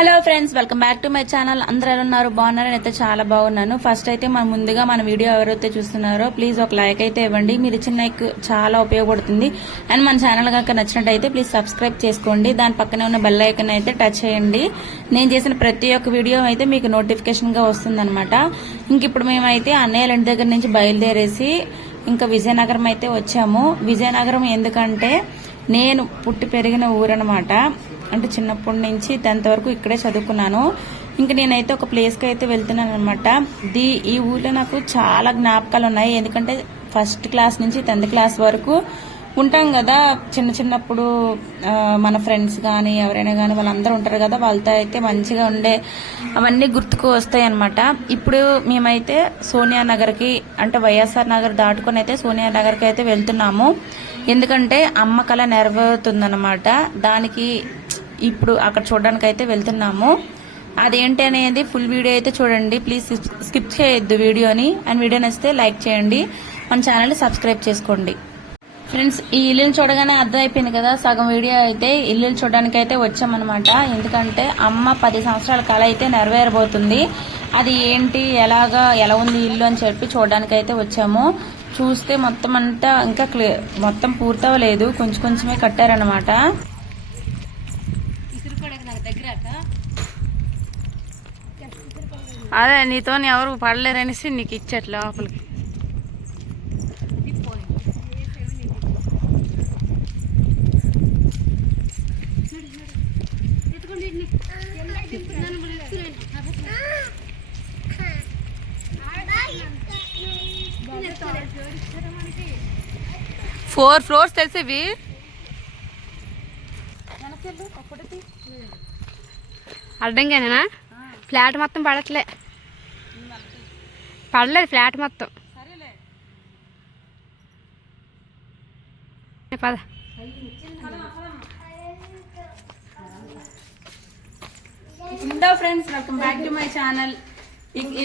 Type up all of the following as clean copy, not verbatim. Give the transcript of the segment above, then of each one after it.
Hello friends, welcome back to my channel. అందరూ ఎలా ఉన్నారు? బాగున్నారు? నేనైతే చాలా బాగున్నాను. ఫస్ట్ అయితే ముందుగా మన వీడియో ఎవరైతే చూస్తున్నారో ప్లీజ్ ఒక లైక్ అయితే ఇవ్వండి. మీరు ఇచ్చిన లైక్ చాలా ఉపయోగపడుతుంది. అండ్ మన ఛానల్ కనుక నచ్చినట్టయితే ప్లీజ్ సబ్స్క్రైబ్ చేసుకోండి. దాని పక్కనే ఉన్న బెల్ ఐకాన్ అయితే టచ్ చేయండి. నేను చేసిన ప్రతి ఒక్క వీడియో అయితే మీకు నోటిఫికేషన్ గా వస్తుంది అనమాట. ఇంక ఇప్పుడు మేమైతే అన్నయ్య ఇంటి దగ్గర నుంచి బయలుదేరేసి ఇంకా విజయనగరం అయితే వచ్చాము. విజయనగరం ఎందుకంటే నేను పుట్టి పెరిగిన ఊరనమాట. అంటే చిన్నప్పటి నుంచి 10th వరకు ఇక్కడే చదువుకున్నాను. ఇంకా నేనైతే ఒక ప్లేస్కి అయితే వెళ్తున్నాను అనమాట. ఈ ఊర్లో నాకు చాలా జ్ఞాపకాలు ఉన్నాయి. ఎందుకంటే ఫస్ట్ క్లాస్ నుంచి 10th క్లాస్ వరకు ఉంటాం కదా. చిన్నప్పుడు మన ఫ్రెండ్స్ కానీ ఎవరైనా కానీ వాళ్ళందరూ ఉంటారు కదా, వాళ్ళతో అయితే మంచిగా ఉండే అవన్నీ గుర్తుకు వస్తాయి అనమాట. ఇప్పుడు మేమైతే సోనియా నగర్కి అంటే వైఎస్ఆర్ నగర్ దాటుకొని అయితే సోనియా నగర్కి అయితే వెళ్తున్నాము. ఎందుకంటే అమ్మ కళ నెరవేరుతుందన్నమాట. దానికి ఇప్పుడు అక్కడ చూడడానికి అయితే వెళ్తున్నాము. అదేంటి అనేది ఫుల్ వీడియో అయితే చూడండి. ప్లీజ్ స్కిప్ చేయొద్దు వీడియోని. అండ్ వీడియో నచ్చితే లైక్ చేయండి, మన ఛానల్ని సబ్స్క్రైబ్ చేసుకోండి. ఫ్రెండ్స్, ఈ ఇల్లుని చూడగానే అర్థం అయిపోయింది కదా, సగం వీడియో అయితే ఇల్లుని చూడడానికి అయితే వచ్చామన్నమాట. ఎందుకంటే అమ్మ 10 సంవత్సరాల కళ అయితే నెరవేరబోతుంది. అది ఏంటి, ఎలా ఉంది ఇల్లు అని చెప్పి చూడడానికి అయితే వచ్చాము. చూస్తే మొత్తం అంతా ఇంకా మొత్తం పూర్తవలేదు, కొంచెమే కట్టారనమాట. అదే నీతో ఎవరు పడలేరనేసి నీకు ఇచ్చట్ లోపలికి. ఫోర్ ఫ్లోర్స్ తెలిసేవి. అడ్డంగానేనా? ఫ్లాట్ మొత్తం పడట్లేదు, ఫ్లాట్ మొత్తం. పద. Friends, welcome back to my channel.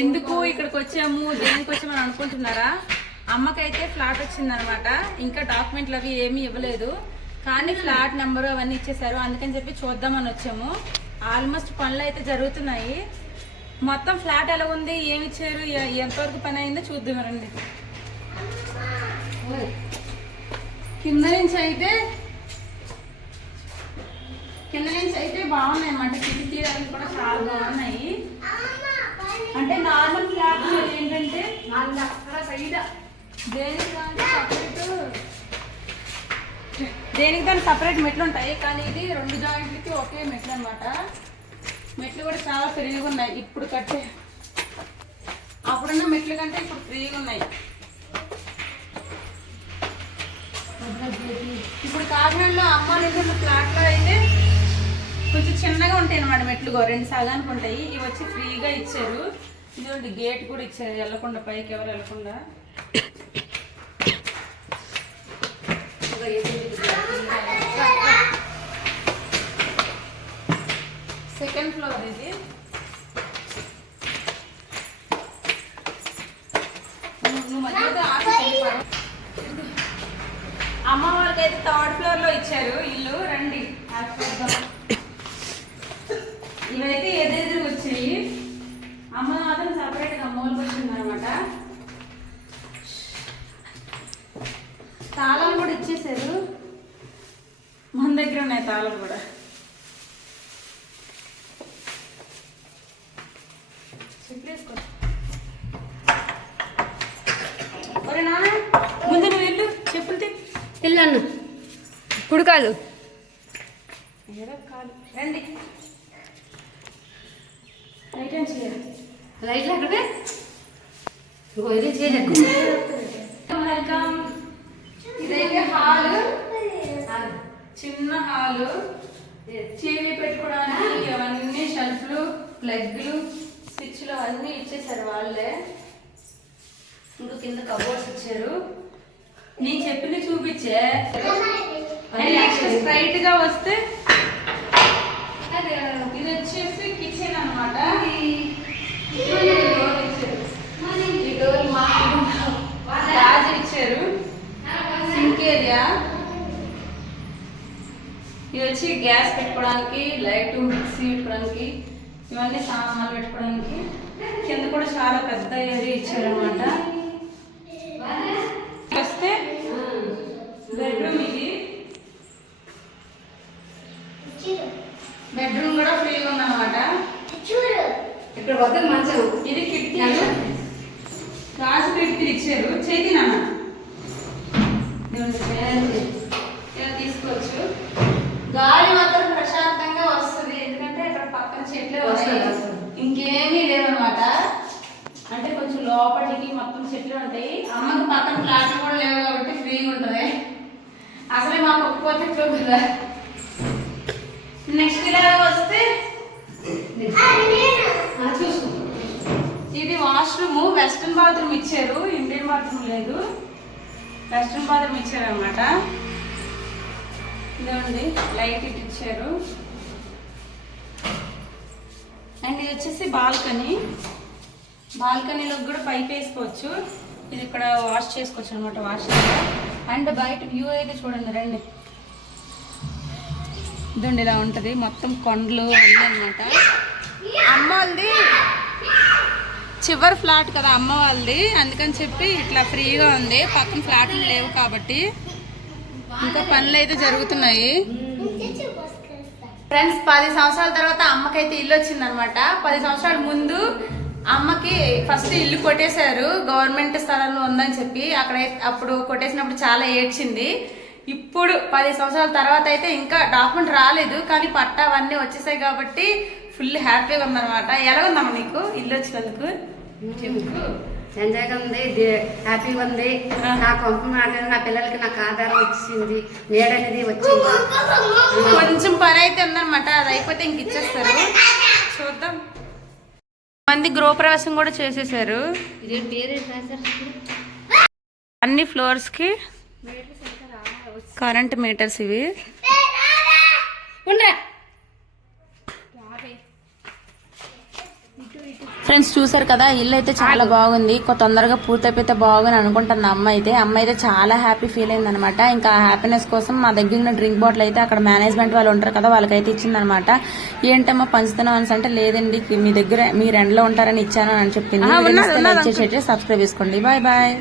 ఎందుకు ఇక్కడికి వచ్చాము, దేనికి వచ్చామని అనుకుంటున్నారా? అమ్మకైతే ఫ్లాట్ వచ్చిందనమాట. ఇంకా డాక్యుమెంట్లు అవి ఏమీ ఇవ్వలేదు, కానీ ఫ్లాట్ నెంబరు అవన్నీ ఇచ్చేసారు. అందుకని చెప్పి చూద్దామని వచ్చాము. ఆల్మోస్ట్ పనులు అయితే జరుగుతున్నాయి. మొత్తం ఫ్లాట్ ఎలా ఉంది, ఏమి ఇచ్చారు, ఎంతవరకు పని అయిందో చూద్దామరండి. కింద నుంచి అయితే బాగున్నాయి అన్నమాట. కిటికీలు కూడా చాలా బాగున్నాయి. అంటే నార్మల్ ఫ్లాట్ ఏంటంటే దేనికి దానికి సపరేట్ మెట్లు ఉంటాయి, కానీ ఇది 2 జాయింట్లకి ఒకే మెట్లు అనమాట. మెట్లు కూడా చాలా ఫ్రీగా ఉన్నాయి ఇప్పుడు కట్టే. అప్పుడున్న మెట్ల కంటే ఇప్పుడు ఫ్రీగా ఉన్నాయి. ఇప్పుడు కాకినాడలో అమ్మ నిండున్న ఫ్లాట్లో అయితే కొంచెం చిన్నగా ఉంటాయి అన్నమాట మెట్లు. 2 సగానికి ఉంటాయి. ఇవి వచ్చి ఫ్రీగా ఇచ్చారు. ఇదిగోండి, గేట్ కూడా ఇచ్చారు, వెళ్ళకుండా పైకి ఎవరు వెళ్ళకుండా. సెకండ్ ఫ్లోర్ ఇది. అమ్మ వాళ్ళకైతే 3rd ఫ్లోర్ లో ఇచ్చారు ఇల్లు. రండి, ఇవైతే ఎదురుగా వచ్చాయి. అమ్మ మాత్రం సపరేట్ గా మూలకు వచ్చింది అనమాట. తాళాలు కూడా ఇచ్చేసారు. మన దగ్గర ఉన్నాయి తాళాలు కూడా. ఒరే నాన్న, ముందు నువ్వు వెళ్ళు, చెప్పులు వెళ్ళాను. ఇప్పుడు కాదు, రండి. లైట్లు అక్కడే వెల్కమ్. ఇదైతే హాలు, చిన్న హాలు. టీవీ పెట్టుకోవడానికి అవన్నీ షెల్ఫ్లు, ప్లగ్లు, స్విచ్లు అన్నీ ఇచ్చేసారు వాళ్ళే. ఇంకా కింద కబోర్డ్స్ ఇచ్చారు. నేను చెప్పింది చూపించే. నెక్స్ట్ స్ట్రైట్ గా వస్తే ఇది వచ్చేసి కిచెన్ అనమాట. ఈ డోర్ రాజు ఇచ్చారు. Sink area. ఇది వచ్చి గ్యాస్ పెట్టుకోవడానికి, లైట్ మిక్సీ పెట్టుకోవడానికి, ఇవన్నీ సామాన్లు పెట్టుకోవడానికి. కింద కూడా చాలా పెద్ద ఏరియా ఇచ్చారనమాట. వస్తే బెడ్రూమ్ ఇది. బెడ్రూమ్ కూడా ఫ్రీగా ఉందన్నమాట. ఇక్కడ వద్ద మంచం. ఇది కిటికీ, గాజు కిటికీలు ఇచ్చారు. చేతి నాన్న ఇలా తీసుకోవచ్చు. గాలి మాత్రం ప్రశాంతంగా వస్తుంది, ఎందుకంటే ఇక్కడ పక్కన చెట్లు ఉన్నాయి, ఇంకేమీ లేవన్నమాట. అంటే కొంచెం లోపలికి మొత్తం చెట్లు ఉంటాయి. అమ్మకి పక్కన ఫ్లాట్లు కూడా లేవు కాబట్టి ఫ్రీగా ఉంటుంది. అసలే మాకు ఒప్పుకోతే కదా. నెక్స్ట్ ఇలా వస్తే ఇది వాష్రూమ్. వెస్ట్రన్ బాత్రూమ్ ఇచ్చారు, ఇండియన్ బాత్రూమ్ లేదు. వెస్ట్రన్ బాత్రూమ్ ఇచ్చారు అనమాట. ఇదండి లైట్ ఇట్ ఇచ్చారు. అండ్ ఇది వచ్చేసి బాల్కనీ. బాల్కనీలో కూడా పైప్ వేసుకోవచ్చు. ఇది ఇక్కడ వాష్ చేసుకోవచ్చు అనమాట, వాష్. అండ్ బయట వ్యూ అయితే చూడండి, రండి. ఇదండి ఇలా ఉంటుంది, మొత్తం కొండలు అన్నీ అనమాట. అమ్మ వాళ్ళది చివరి ఫ్లాట్ కదా అమ్మ వాళ్ళది, అందుకని చెప్పి ఇట్లా ఫ్రీగా ఉంది. పక్కన ఫ్లాట్లు లేవు కాబట్టి ఇంకా పనులు అయితే జరుగుతున్నాయి. ఫ్రెండ్స్, 10 సంవత్సరాల తర్వాత అమ్మకైతే ఇల్లు వచ్చిందనమాట. 10 సంవత్సరాల ముందు అమ్మకి ఫస్ట్ ఇల్లు కొట్టేశారు, గవర్నమెంట్ స్థలంలో ఉందని చెప్పి. అప్పుడు కొట్టేసినప్పుడు చాలా ఏడ్చింది. ఇప్పుడు 10 సంవత్సరాల తర్వాత అయితే ఇంకా డాక్యుమెంట్ రాలేదు, కానీ పట్టా అవన్నీ వచ్చేసాయి కాబట్టి ఫుల్ హ్యాపీగా ఉందన్నమాట. ఎలా ఉందమ్మా నీకు ఇల్లు వచ్చినందుకు? ఎంజాయ్గా ఉంది, హ్యాపీగా ఉంది. నా కొంప మాట నా పిల్లలకి నాకు ఆధారం వచ్చింది, నేడనేది వచ్చింది. కొంచెం పని అయితే ఉందన్నమాట, అది అయిపోతే ఇంక ఇచ్చేస్తారు. చూద్దాం. మంది గృహప్రవేశం కూడా చేసేసారు. అన్ని ఫ్లోర్స్ కి కరెంట్ మీటర్స్ ఇవి. ఫ్రెండ్స్, చూసారు కదా, ఇల్లు అయితే చాలా బాగుంది. తొందరగా పూర్తయిపోతే బాగుంది అనుకుంటున్న అమ్మ అయితే చాలా హ్యాపీ ఫీల్ అయింది అనమాట. ఇంకా హ్యాపీనెస్ కోసం మా దగ్గర ఉన్న డ్రింక్ బాటిల్ అయితే అక్కడ మేనేజ్మెంట్ వాళ్ళు ఉంటారు కదా, వాళ్ళకైతే ఇచ్చిందనమాట. ఏంటమ్మా పంచుతున్నాం అని అంటే, లేదండి మీ దగ్గర మీరు ఎండలో ఉంటారని ఇచ్చాను అని చెప్పింది. సబ్స్క్రైబ్ చేసుకోండి. Bye bye.